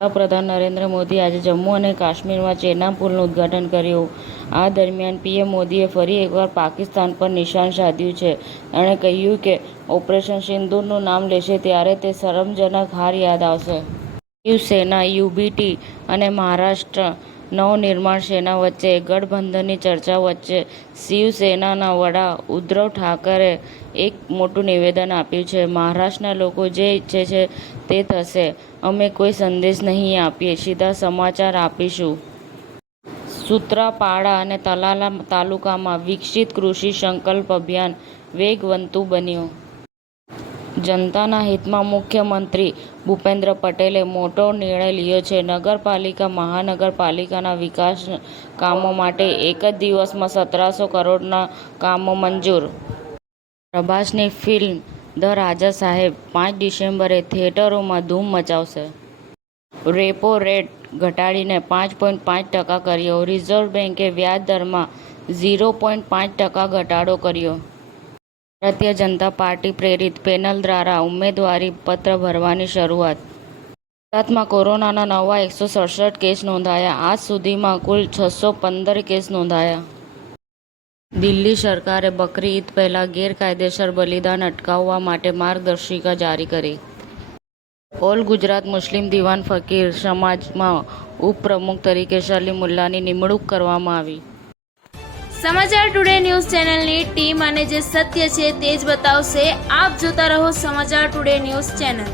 વડાપ્રધાન નરેન્દ્ર મોદી આજે જમ્મુ અને કાશ્મીરમાં ચેનાબ પુલનું ઉદ્ઘાટન કર્યું. આ દરમિયાન પીએમ મોદીએ ફરી એકવાર પાકિસ્તાન પર નિશાન સાધ્યું છે. એણે કહ્યું કે ઓપરેશન સિંદૂરનું નામ લેશે ત્યારે તે શરમજનક હાર યાદ આવશે. શિવસેના, યુબીટી અને મહારાષ્ટ્ર નવનિર્માણ સેના વચ્ચે ગઠબંધનની ચર્ચા વચ્ચે શિવસેનાના વડા ઉદ્ધવ ઠાકરેએ એક મોટું નિવેદન આપ્યું છે. મહારાષ્ટ્રના લોકો જે ઈચ્છે છે તે થશે. અમે કોઈ સંદેશ નહીં આપીએ, સીધા સમાચાર આપીશું. સૂત્રાપાડા અને તલાલા તાલુકામાં વિકસિત કૃષિ સંકલ્પ અભિયાન વેગવંતું બન્યું. જનતાના હિતમાં મુખ્યમંત્રી ભૂપેન્દ્ર પટેલે મોટો નિર્ણય લીધો છે. નગરપાલિકા મહાનગરપાલિકાના વિકાસ કામો માટે એક જ દિવસમાં 1700 કરોડના કામો મંજૂર. પ્રભાસની ફિલ્મ ધ રાજા સાહેબ 5 ડિસેમ્બરે થિયેટરોમાં ધૂમ મચાવશે. રેપો રેટ ઘટાડીને 5.5% કર્યો. રિઝર્વ બેન્કે વ્યાજ દરમાં 0.5% ઘટાડો કર્યો. ભારતીય જનતા પાર્ટી પ્રેરિત પેનલ દ્વારા ઉમેદવારી પત્ર ભરવાની શરૂઆત. ગુજરાતમાં કોરોનાના નવા 167 કેસ નોંધાયા. આજ સુધીમાં કુલ 615 કેસ નોંધાયા. દિલ્હી સરકારે બકરી ઈદ પહેલા ગેરકાયદેસર બલિદાન અટકાવવા માટે માર્ગદર્શિકા જારી કરી. ઓલ ગુજરાત મુસ્લિમ દિવાન ફકીર સમાજમાં ઉપપ્રમુખ તરીકે સલીમ મુલ્લાની નિમણૂક કરવામાં આવી. સમાચાર ટુડે ન્યૂઝ ચેનલની ટીમ અને જે સત્ય છે તે જ બતાવશે. આપ જોતા રહો સમાચાર ટુડે ન્યૂઝ ચેનલ.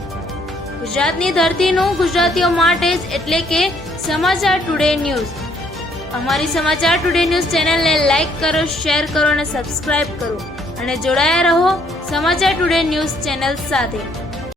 ગુજરાતની ધરતીનું ગુજરાતીઓ માટે જ, એટલે કે સમાચાર ટુડે ન્યૂઝ. અમારી સમાચાર ટુડે ન્યૂઝ ચેનલને લાઈક કરો, શેર કરો અને સબસ્ક્રાઇબ કરો અને જોડાયા રહો સમાચાર ટુડે ન્યૂઝ ચેનલ સાથે.